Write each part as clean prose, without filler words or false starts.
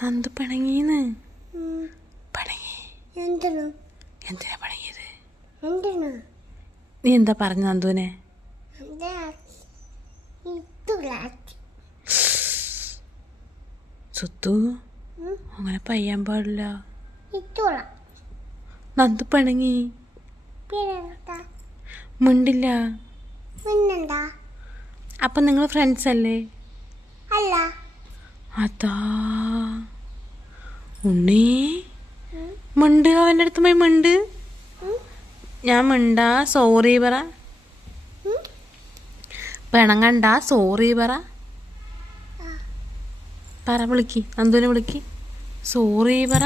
നന്ദു പിണങ്ങീന്ന്. പിണങ്ങി? എന്തിനാ പിണങ്ങിയത്? നീ എന്താ പറഞ്ഞ നന്ദുവിനെ? സുത്തു അങ്ങനെ പയ്യാൻ പാടില്ല. നന്ദു പിണങ്ങി. മിണ്ടില്ല. അപ്പൊ നിങ്ങൾ ഫ്രണ്ട്സ് അല്ലേ? അതാ ഉണ്ണി മിണ്ട്. അവൻ്റെ അടുത്ത് പോയി മിണ്ട്. ഞാൻ മിണ്ടാ, സോറി പറ. പിണങ്ങണ്ട, സോറി പറ. വിളിക്ക്, നന്ദുവിനെ വിളിക്ക്. സോറി പറ.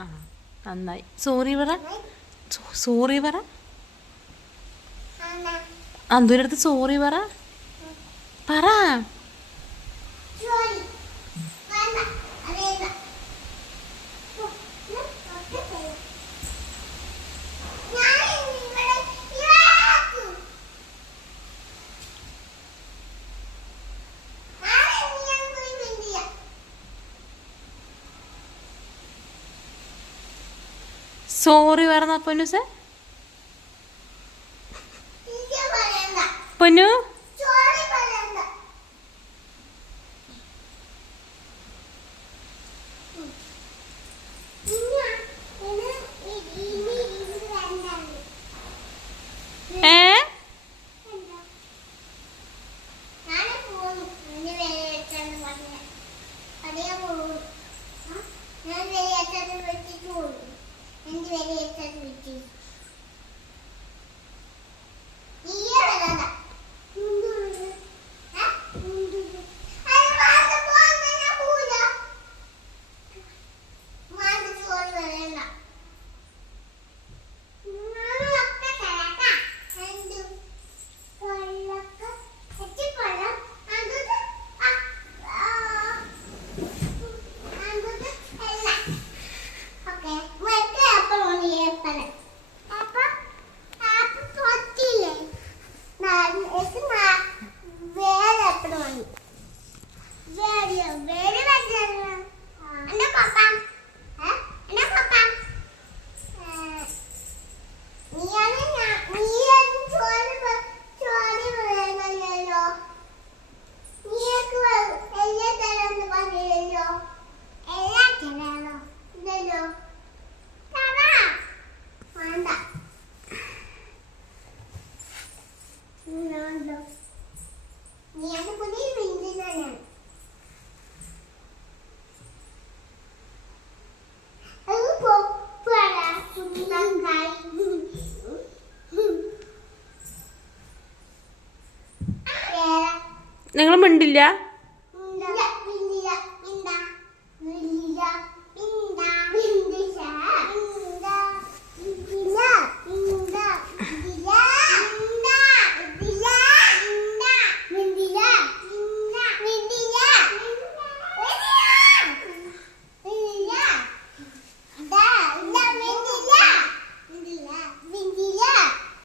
ആ നന്നായി. സോറി പറ, സോറി പറ. നന്ദുവിൻ്റെ അടുത്ത് സോറി പറ. പറ. സോറി പറഞ്ഞ പൊന്നുസേ. പൊന്നു നിങ്ങൾ മിണ്ടില്ല.